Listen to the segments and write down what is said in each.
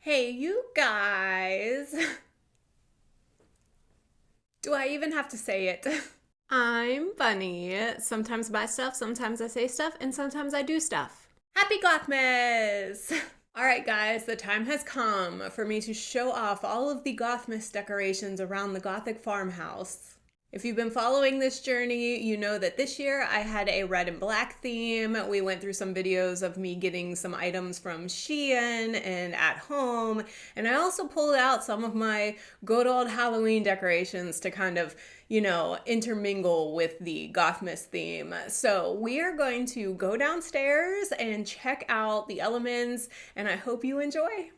Hey, you guys. Do I even have to say it? I'm Bunny. Sometimes I buy stuff, sometimes I say stuff, and sometimes I do stuff. Happy Gothmas! Alright, guys, the time has come for me to show off all of the Gothmas decorations around the Gothic farmhouse. If you've been following this journey, you know that this year I had a red and black theme. We went through some videos of me getting some items from Shein and at home, and I also pulled out some of my good old Halloween decorations to kind of, intermingle with the Gothmas theme. So we are going to go downstairs and check out the elements, and I hope you enjoy.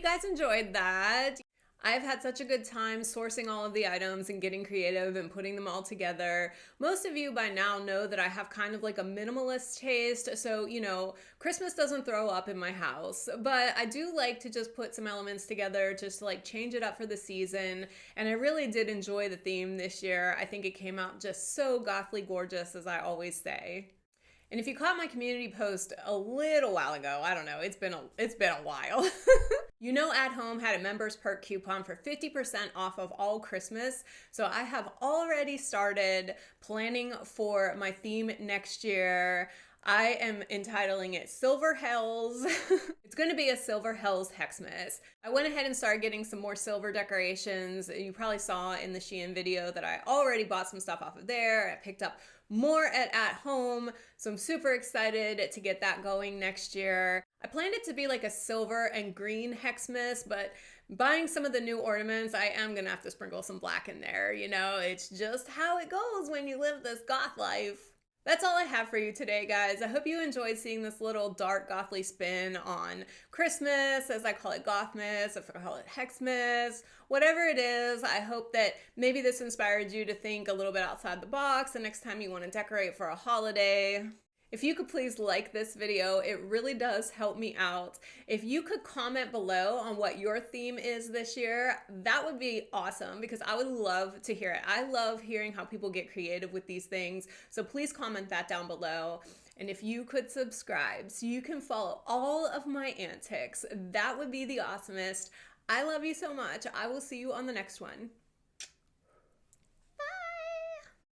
you guys enjoyed that. I've had such a good time sourcing all of the items and getting creative and putting them all together. Most of you by now know that I have kind of like a minimalist taste, so Christmas doesn't throw up in my house, but I do like to just put some elements together just to like change it up for the season, and I really did enjoy the theme this year. I think it came out just so gothly gorgeous, as I always say. And if you caught my community post a little while ago, I don't know, it's been a while. At Home had a members perk coupon for 50% off of all Christmas. So I have already started planning for my theme next year. I am entitling it Silver Hells. It's going to be a Silver Hells Hexmas. I went ahead and started getting some more silver decorations. You probably saw in the Shein video that I already bought some stuff off of there. I picked up more at Home, so I'm super excited to get that going next year. I planned it to be like a silver and green Hexmas, but buying some of the new ornaments, I am gonna have to sprinkle some black in there. It's just how it goes when you live this goth life. That's all I have for you today, guys. I hope you enjoyed seeing this little dark gothly spin on Christmas, as I call it Gothmas, if I call it Hexmas, whatever it is. I hope that maybe this inspired you to think a little bit outside the box the next time you want to decorate for a holiday. If you could please like this video, it really does help me out. If you could comment below on what your theme is this year, that would be awesome because I would love to hear it. I love hearing how people get creative with these things. So please comment that down below. And if you could subscribe so you can follow all of my antics, that would be the awesomest. I love you so much. I will see you on the next one.